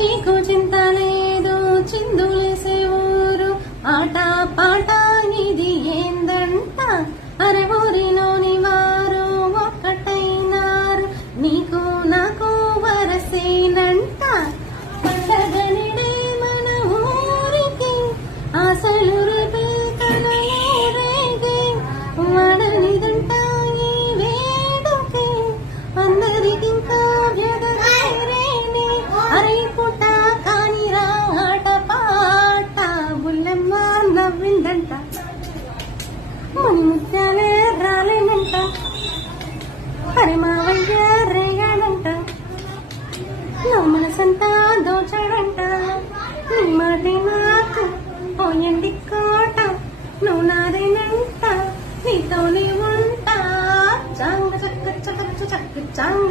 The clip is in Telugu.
చీకు చింత లేదు చిందులేసే ఊరు ఆట పాట ఇది ఏందంట అరే ఊరిలోని వారు ఒక్కటైనారు నీకు నాకు వరసేనంట పండగనిడే మన ఊరికి ఆశలు రేపే కనలేరేగే వాడనిదంట ఈ వేడుకే అందరికింకా వ్యధరేనే అరే పుట్ట కాని ఆట పాట బుల్లెమ్మ నవ్విందంట మని ముత్యాలే రాలేనంట అరే మావయ్య రేగాడంట నా మనసంతా దోచాడంట నీ మాటే నాకు పోయండి కోట నువ్వు నాదేనంట నీతోనే ఉంటా చాంగ చక్క చక్క చక్క చాంగ